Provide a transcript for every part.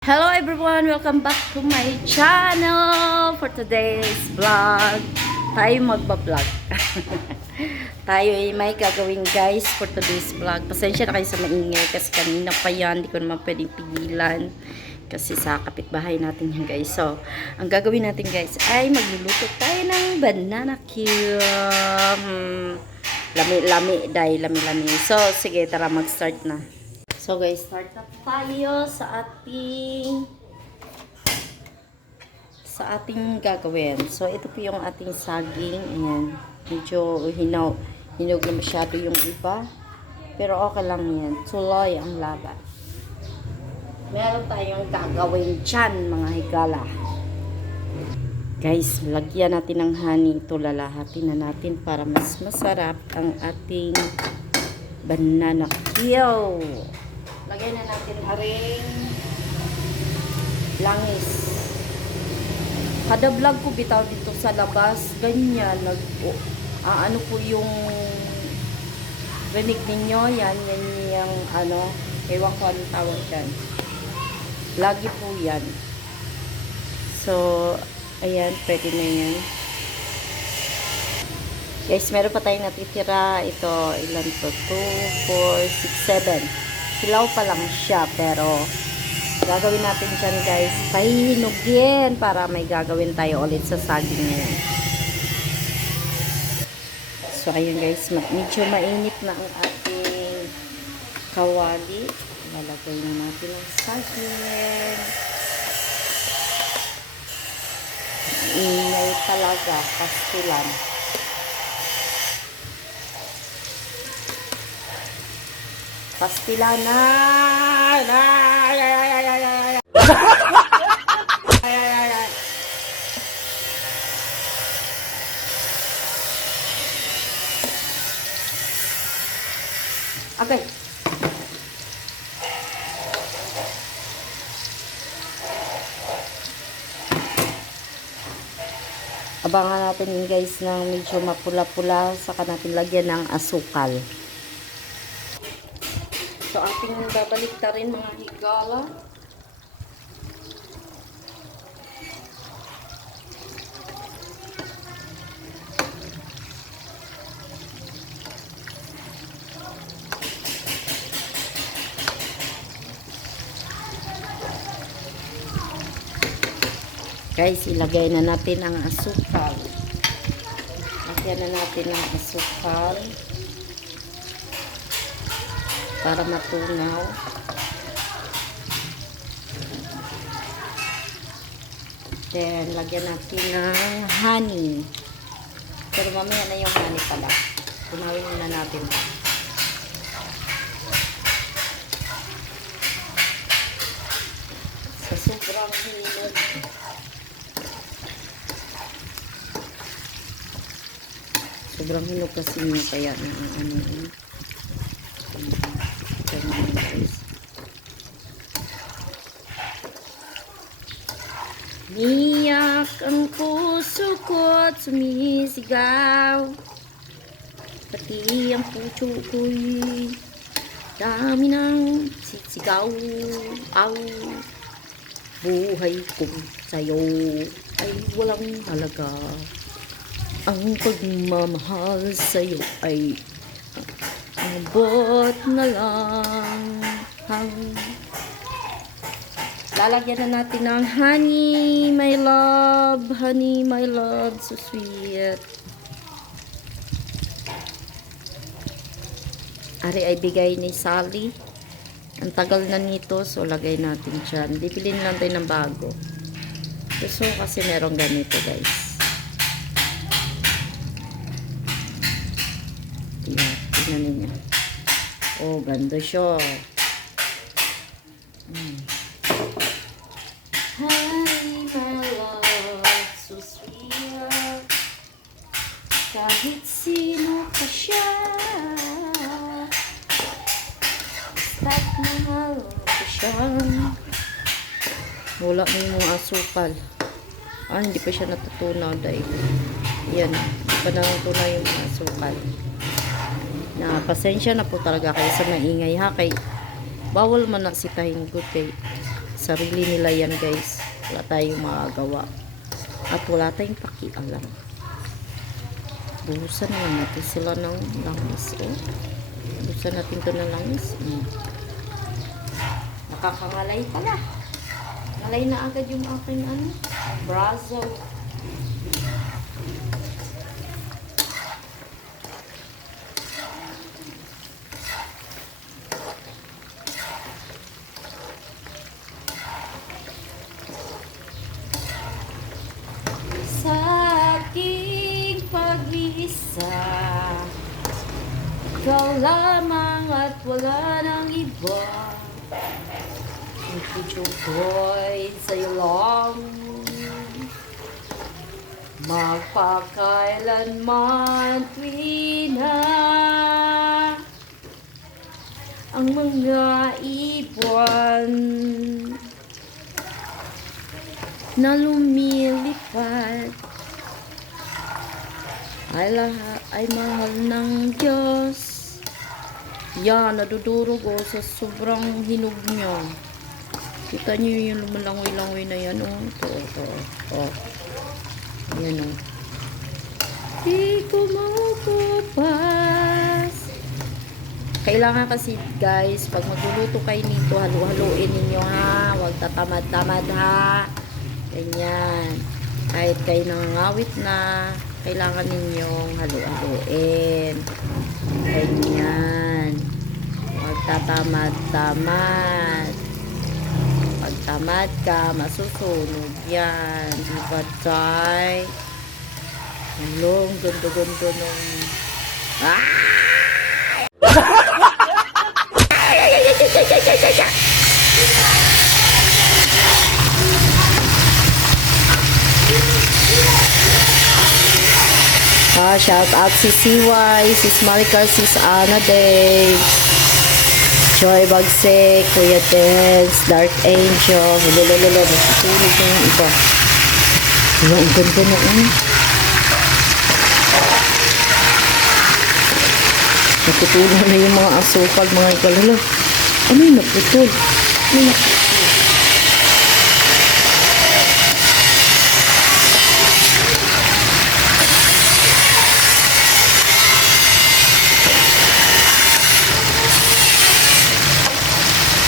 Hello everyone! Welcome back to my channel for today's vlog. Tayo magbablog. Tayo ay may gagawin guys for today's vlog. Pasensya na kayo sa maingay kasi kanina pa yan. Hindi ko naman pwedeng pigilan kasi sa kapitbahay natin yan guys. So, ang gagawin natin guys ay magluluto tayo ng banana cue. Lami-lami dahil lami-lami. So, sige tara mag-start na. So guys, start na tayo sa ating gagawin. So ito po yung ating saging. Ayan. Medyo hinog na masyado yung iba. Pero okay lang yan. Tuloy ang laban. Meron tayong gagawin dyan, mga higala. Guys, lagyan natin ng honey. Ito lalahatin na natin para mas masarap ang ating banana cue. Lagay na natin haring langis. Kada vlog ko bitaw dito sa labas, ganyan, ano po yung rinig ninyo, yan yung ewan ko anong tawag dyan. Lagi po yan. So, ayan, pwede na yan. Guys, meron pa tayong natitira. Ito, ilan to? 2, 4, 6, 7. Silaw pa lang siya, pero gagawin natin dyan guys, pahinugin para may gagawin tayo ulit sa saging ngayon. So ayun guys, medyo mainit na ang ating kawali. Lalagay na natin ang saging. Ingay talaga, pastilan. Pastilana. Okay. Abangan natin yun guys ng medyo mapula-pula, saka natin lagyan ng asukal. So, ating babalik na rin mga higala. Guys, ilagay na natin ang asukal. Lagyan na natin ang asukal para matunaw. Then, lagyan natin ng honey. Pero mamaya na yung honey pala. Tunawin muna natin. Sa sobrang hinog. Sobrang hinog kasi niya kaya na Niyak ang puso ko at sumisigaw, pati ang puso ko'y dami ng sisigaw. Aw, buhay ko sa'yo ay walang halaga. Ang pagmamahal sa'yo ay abot na lang. Lalagyan na natin ng honey, my love. Honey, my love. So sweet. Ari ay bigay ni Sally. Ang tagal na nito. So lagay natin dyan. Bibilin lang tayo ng bago. So kasi merong ganito guys. Tingnan ninyo. Oh, ganda siya. Hi, my love, so sweet. Kahit sino pa siya, basta't mahal ko siya. Wala na yung mga asukal. Hindi pa siya natutunaw dahil. Yan, hindi pa natutunaw yung mga asukal. Pasensya na po talaga kayo sa maingay ha, kay bawal man na sitahin ko kay Sarili nila yan guys. Wala tayong magagawa. At wala tayong pakialam. Buhusan lang natin sila ng langis. Oh. Buhusan natin to ng langis. Nakakangalay pala. Ngalay na agad yung aking brazo. Sa aking pag-iisa, ikaw lamang at wala nang iba. Ang puso ko'y sa'yo lang, magpakailanman tuwina. Ang mga ibon na lumilipad ay mahal ng Diyos. Yan, nadudurog sa sobrang hinog niya. Kita niyo yung lumalangoy-langoy na yan, oh. Ito. Yan, oh. Di ko makupas. Kailangan kasi, guys, pag magluluto kayo nito, halu-haluin ninyo, ha. Huwag tatamad-tamad, ha. Ganyan. Kahit kayo nangangawit na, kailangan ninyong halu-haluin. Ganyan. Huwag tatamad-tamad. Pag tamad ka, masusunog yan. Diba, tay? Ang ganda-ganda nung... shout out si CY, sis Maricar, sis Ana Day, Joy Bagsek, Kuya Dance, Dark Angel, lulululul, natutulog na yung iba. Ang ganda na natutulog na yung mga asukal, mga ikalala. Ano yung naputol?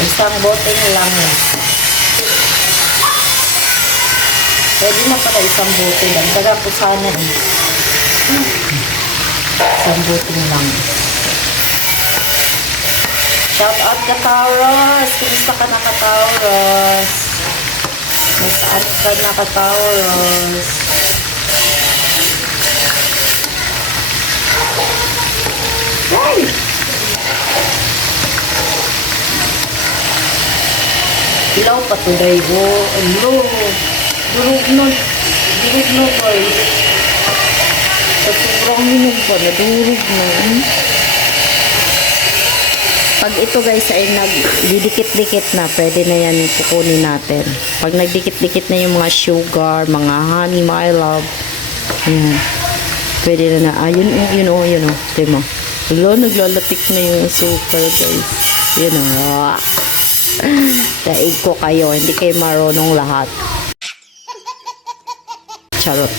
Isang bote lang. Pwede na pala isang bote lang. Daga po sana eh. Isang bote lang. Shout out ka, Tauros. Kumusta ka na, ka, Tauros? Nasaan ka na, ka, Tauros? Hey! Ilaw pa today ko. Hello. Durog na guys. Sa sobrang hinog pa, nadurog na. Pag ito guys ay nagdidikit-dikit na, pwede na yan kukunin natin. Pag nagdikit-dikit na yung mga sugar, mga honey, my love, ayan. Pwede na na. Ayun, yun o. Diba? Hello, naglalatik na yung sugar guys. Yun o. Daig ko kayo, hindi kayo marunong lahat. Charot.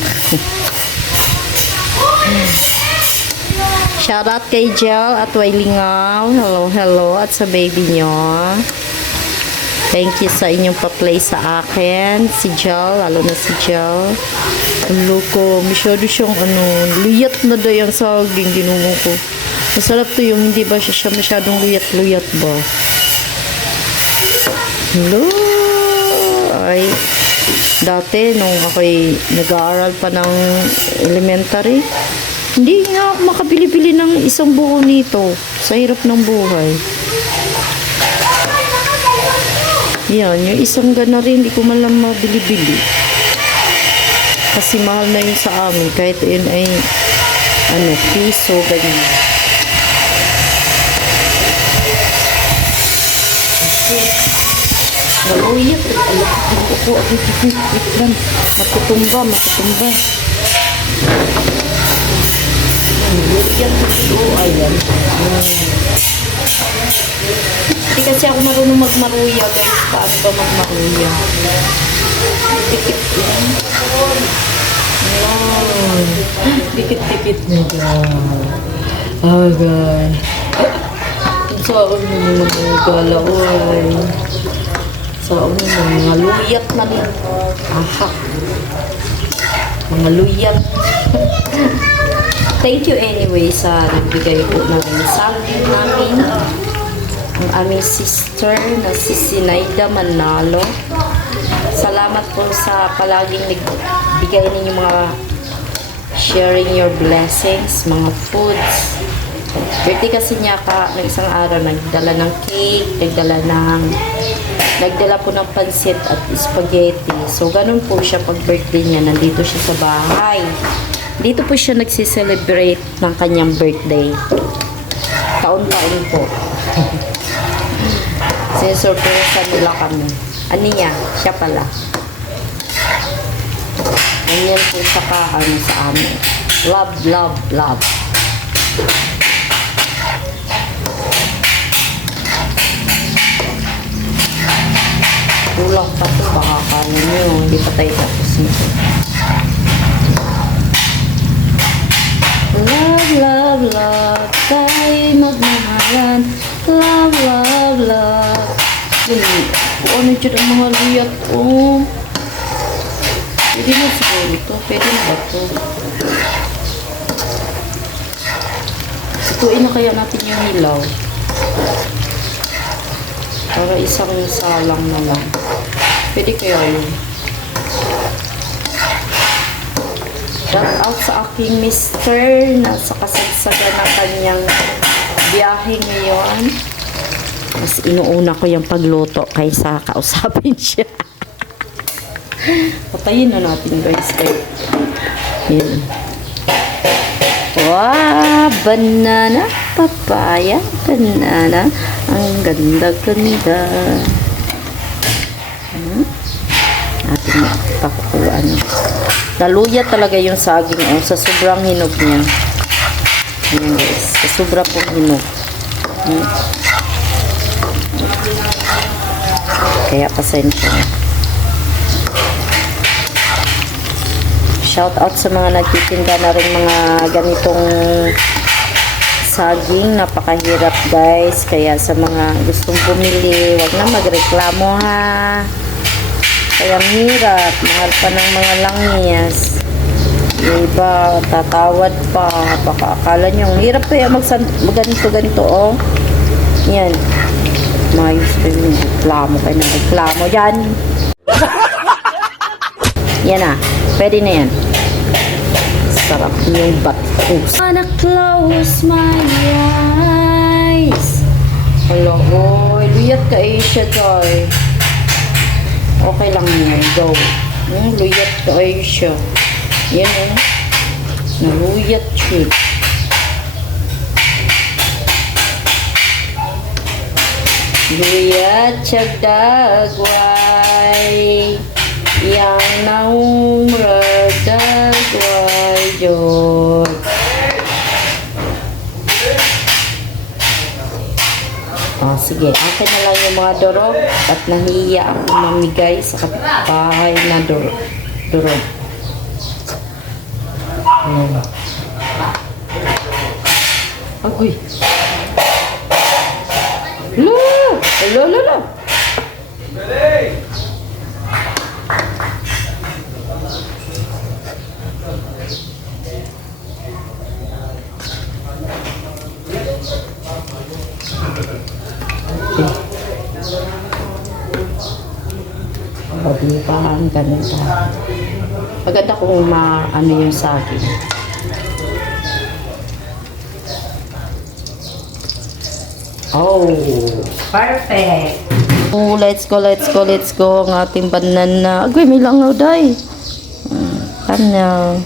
Shoutout kay Jel at Wailingaw. Hello. At sa baby nyo. Thank you sa inyong pa-play sa akin. Si Jel, lalo na si Jel. Ang loko, masyado siyang luyat na daw yung saging, ginungo ko. Masarap to yung hindi ba siya masyadong luyat-luyat ba? Hello! Ay, dati nung ako'y nag-aaral pa ng elementary, hindi nga ako makabili-bili ng isang buo nito sa hirap ng buhay. Yan, yung isang gana rin, hindi ko man lang mabili-bili. Kasi mahal na yun sa amin, kahit yun ay piso, ganyan. Maluyat. Matutumba. Maluyat ito. Ayan. Hindi kasi ako marunong magmaruya, guys. Paano ba magmaruya? Dikit yan. Wow. Dikit-dikit na dyan. Oh, guys. Saan mo mga galaway? Saan mo mga luyat na rin? Aha. Mga luyat. Thank you anyway sa nagbigay po namin sa akin namin. Ang aming sister na si Sinaida Manalo. Salamat po sa palaging nagbigay ninyo mga sharing your blessings, mga foods. Birthday kasi niya ng isang araw, nagdala ng cake, nagdala po ng pansit at spaghetti. So, ganun po siya pag birthday niya. Nandito siya sa bahay. Dito po siya nagsiselebrate ng kanyang birthday. Taon-taon po. Sinusurpresa nila kami. Ano niya? Siya pala. Ganyan po sa sa amin. Love, love, love. Kulang pa ito. Baka kanin nyo. Hindi pa tayo tapos nito. Love, love, love. Tayo'y magmahalan. Love, love, love. Ano dyan ang mga luyat ko? Pwede na siguro ito. Pwede na ba ito? Ituin na kaya natin yung hilaw. Para isang salang na lang. Pwede kaya yun. Shout out sa aking mister na sa kasagsagan ng kanyang biyahe ngayon. Mas inuuna ko yung pagluto kaysa kausapin siya. Patayin na natin guys. Yun. Wow! Banana, papaya, banana. Ang ganda-ganda. Ating pakukulaan. Naluya talaga yung saging sa sobrang hinog niya. Ayan guys. Sa sobra pong hinog. Kaya pasensya. Shout out sa mga nagtitinda na rin mga ganitong saging. Napakahirap guys. Kaya sa mga gustong bumili, wag na magreklamo ha. Kaya hirap. Mahal pa ng mga langis. Iba, tatawad pa. Baka akala nyo, hirap kaya ganito-ganito oh. Yan. Mayos pa yung reklamo. Kaya na reklamo dyan. Yan na. Pwede na yan. Sarap yung batus. Wanna close my eyes. Hala, oy. Luyat ka Asia, Joy. Okay lang yan. Go. Luyat ka Asia. Yan eh. Naluyat siya. Luyat siya dagway. Yang naumrag dagway yun. Sige, akin na lang yung mga durog at nahiya ako mamigay sa kapitbahay na durog. Agoy. Lo. Diba, ang ganda. Maganda kung ano yung saging. Oh, perfect. Oh, let's go. Ang ating banana. Agay, may langaw, day. Tanaw.